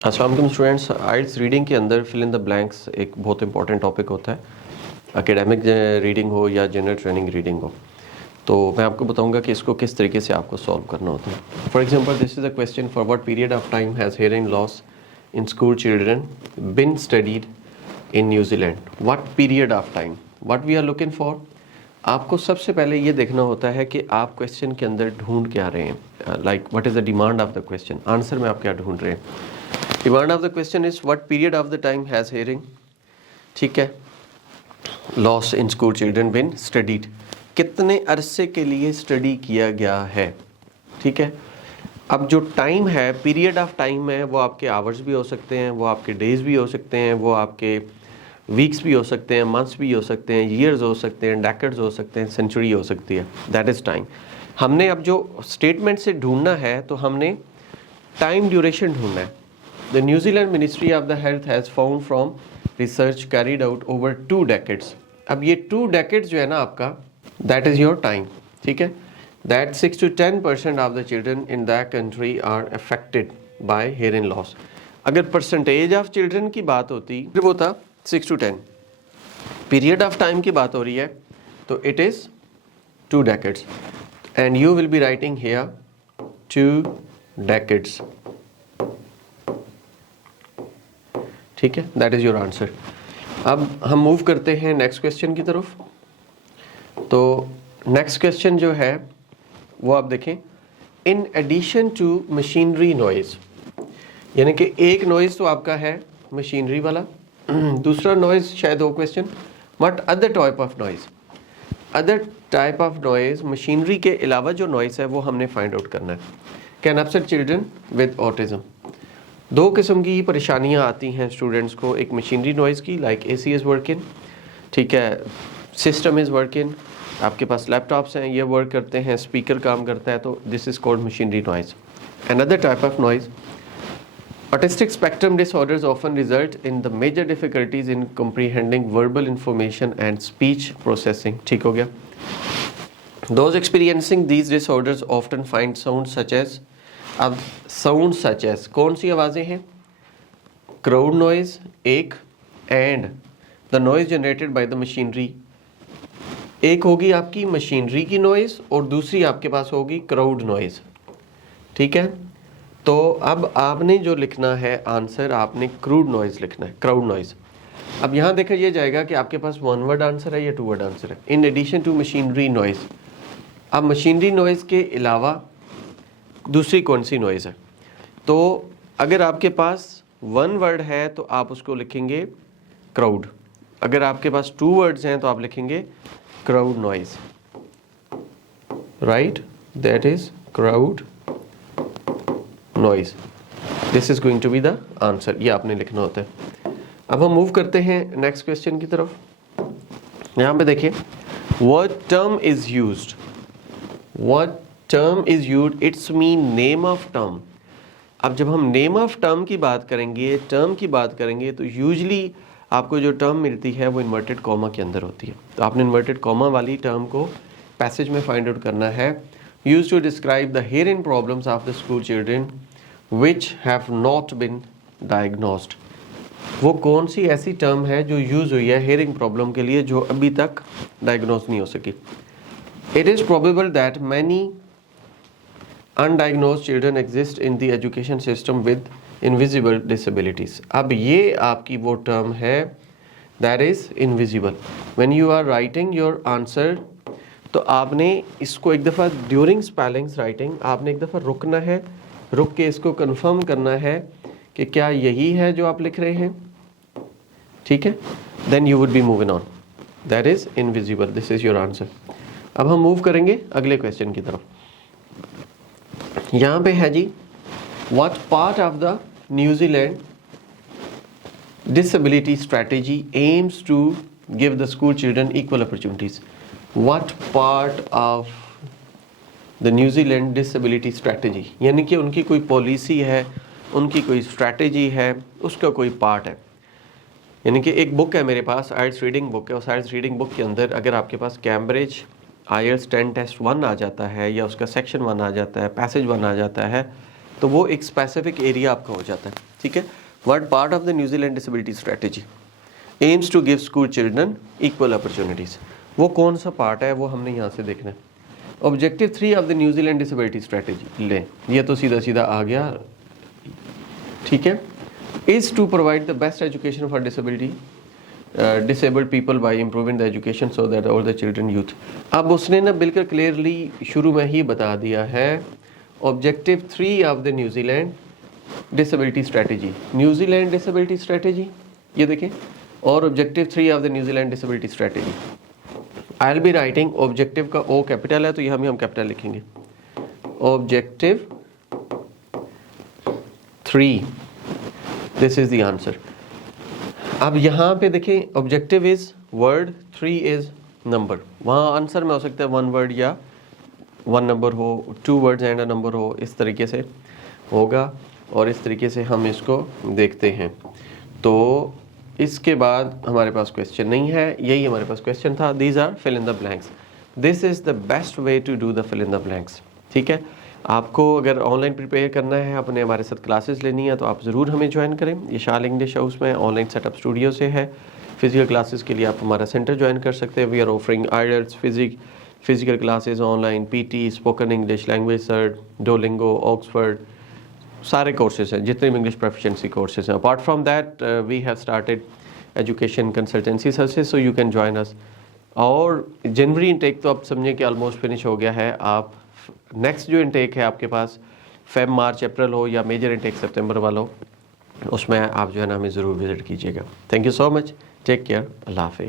अस्सलाम वालेकुम स्टूडेंट्स। आइल्स रीडिंग के अंदर फिल इन द ब्लैंक्स एक बहुत इंपॉर्टेंट टॉपिक होता है। एकेडमिक रीडिंग हो या जनरल ट्रेनिंग रीडिंग हो, तो मैं आपको बताऊंगा कि इसको किस तरीके से आपको सॉल्व करना होता है। For example, this is a question: for what period of time has hearing loss in school children been studied in New Zealand? What period of time, what we are looking for. आपको सबसे पहले ये देखना होता है कि आप क्वेश्चन के अंदर ढूंढ क्या रहे हैं। Like what is the demand of the question, answer में आप क्या ढूंढ रहे हैं। Demand of the question is what period of the time has hearing, ठीक है, loss in school children been studied, कितने अरसे के लिए स्टडी किया गया है, ठीक है। अब जो टाइम है, पीरियड ऑफ टाइम है, वो आपके आवर्स भी हो सकते हैं, वो आपके डेज भी हो सकते हैं, वो आपके वीक्स भी हो सकते हैं, मंथ्स भी हो सकते हैं, ईयर्स हो सकते हैं, डेकेड्स हो सकते हैं, सेंचुरी हो सकती है। That is time. हमने अब जो स्टेटमेंट से ढूंढना है, तो हमने टाइम ड्यूरेशन ढूंढना है। The New Zealand ministry of the health has found from research carried out over 2 decades। अब ये 2 decades जो है ना आपका, दैट इज़ योर टाइम, ठीक है। That 6 to 10% of the children in that country are affected by hearing loss. अगर percentage of children की बात होती फिर वो था 6 to 10, पीरियड ऑफ टाइम की बात हो रही है तो it is 2 decades and you will be writing here 2 decades, ठीक है। That is your answer. अब हम मूव करते हैं नेक्स्ट क्वेश्चन की तरफ। तो नेक्स्ट क्वेश्चन जो है वो आप देखें, in addition to machinery noise, यानी कि एक नॉइज़ तो आपका है मशीनरी वाला, दूसरा नॉइज़ शायद हो question, what other type of noise, other type of noise, machinery के अलावा जो नॉइज़ है वो हमने फाइंड आउट करना है। Can upset children with autism. 2 किस्म की परेशानियां आती हैं स्टूडेंट्स को, एक मशीनरी नॉइज़ की, लाइक एसी इज़ वर्किंग, ठीक है, सिस्टम इज़ वर्किंग, आपके पास लैपटॉप्स हैं, ये वर्क करते हैं, स्पीकर काम करता है, तो this is called machinery noise. Another type of noise, autistic spectrum disorders often result in the major difficulties in comprehending verbal information and speech processing, ठीक हो गया। Those experiencing these disorders often find sounds such as, अब sound such as कौन सी आवाज़ें हैं, crowd noise एक, and the noise generated by the machinery. एक होगी आपकी मशीनरी की नॉइज़ और दूसरी आपके पास होगी क्राउड नॉइज़, ठीक है। तो अब आपने जो लिखना है आंसर, आपने क्राउड नॉइज़ लिखना है, क्राउड नॉइज़। अब यहाँ देखा यह जाएगा कि आपके पास 1 word आंसर है या 2 word आंसर है। In addition to machinery noise, अब मशीनरी नॉइज़ के अलावा दूसरी कौन सी नॉइज़ है, तो अगर आपके पास 1 word है तो आप उसको लिखेंगे क्राउड, अगर आपके पास 2 words हैं तो आप लिखेंगे crowd noise, right, that is crowd noise. This is going to be the answer, ये आपने लिखना होता है। अब हम मूव करते हैं नेक्स्ट क्वेश्चन की तरफ। यहाँ पे देखिए, what term is used, what term is used, it's mean name of term. अब जब हम नेम ऑफ टर्म की बात करेंगे, टर्म की बात करेंगे, तो यूजली आपको जो टर्म मिलती है वो इन्वर्टेड कॉमा के अंदर होती है। तो आपने इन्वर्टेड कॉमा वाली टर्म को पैसेज में फाइंड आउट करना है। Use to describe the hearing problems of the school children which have not been diagnosed. वो कौन सी ऐसी टर्म है जो यूज हुई है हियरिंग प्रॉब्लम के लिए जो अभी तक डायग्नोज नहीं हो सकी। It is probable that many undiagnosed children exist in the education system with invisible disabilities। अब ये आपकी वो टर्म है, that is invisible। when you are writing your answer, तो आपने इसको एक दफ़ा during spellings writing आपने एक दफ़ा रुकना है, रुक के इसको कंफर्म करना है कि क्या यही है जो आप लिख रहे हैं, ठीक है। then you would be moving on, that is invisible, this is your answer। अब हम मूव करेंगे अगले क्वेश्चन की तरफ। यहाँ पे है जी, what part of the New Zealand disability strategy aims to give the school children equal opportunities. What part of the New Zealand disability strategy, यानी कि उनकी कोई पॉलिसी है, उनकी कोई स्ट्रैटेजी है, उसका कोई पार्ट है। यानी कि एक बुक है मेरे पास, आइल्स रीडिंग बुक है, उस आइल्स रीडिंग बुक के अंदर अगर आपके पास कैम्ब्रिज आईएल्स 10 टेस्ट 1 आ जाता है या उसका सेक्शन 1 आ जाता है, पैसेज 1 आ जाता है, तो वो एक स्पेसिफिक एरिया आपका हो जाता है। ठीक है। What part of the New Zealand disability strategy aims to give school children equal opportunities, वो कौन सा पार्ट है वो हमने यहाँ से देखना है। Objective 3 of the New Zealand disability strategy, ले ये तो सीधा सीधा आ गया, ठीक है। Is to provide the best education for disability disabled people by improving the education so that all the children youth. अब उसने ना बिल्कुल क्लियरली शुरू में ही बता दिया है objective 3 of the New Zealand disability strategy, New Zealand disability strategy ये देखें, और objective 3 of the New Zealand disability strategy. I will be writing, objective का ओ कैपिटल है तो यहाँ भी हम कैपिटल लिखेंगे, objective 3, this is the answer. अब यहाँ पे देखें objective is word, 3 is number, वहाँ आंसर में हो सकता है 1 वर्ड या 1 नंबर हो, 2 वर्ड्स एंड अ नंबर हो, इस तरीके से होगा और इस तरीके से हम इसको देखते हैं। तो इसके बाद हमारे पास क्वेश्चन नहीं है, यही हमारे पास क्वेश्चन था। These are fill in the blanks, this is the best way to do the fill in the blanks, ठीक है। आपको अगर ऑनलाइन प्रिपेयर करना है, अपने हमारे साथ क्लासेस लेनी है तो आप ज़रूर हमें ज्वाइन करें। ये शाल इंग्लिश हाउस में ऑनलाइन सेटअप स्टूडियो से है। फिजिकल क्लासेस के लिए आप हमारा सेंटर ज्वाइन कर सकते हैं। We are offering IELTS, physical classes online, PT, spoken English, language search, Duolingo, Oxford, सारे कोर्सेज हैं जितने भी इंग्लिश प्रोफिशिएंसी कोर्सेज हैं। Apart from that we have started education consultancy services, so you can join us. और जनवरी intake तो आप समझें कि ऑलमोस्ट फिनिश हो गया है। आप नेक्स्ट जो इनटेक है आपके पास फेब, मार्च, अप्रैल हो या मेजर इनटेक सितंबर वाला हो, उसमें आप जो है ना हमें ज़रूर विज़िट कीजिएगा। Thank you so much, take care, अल्लाह हाफिज़।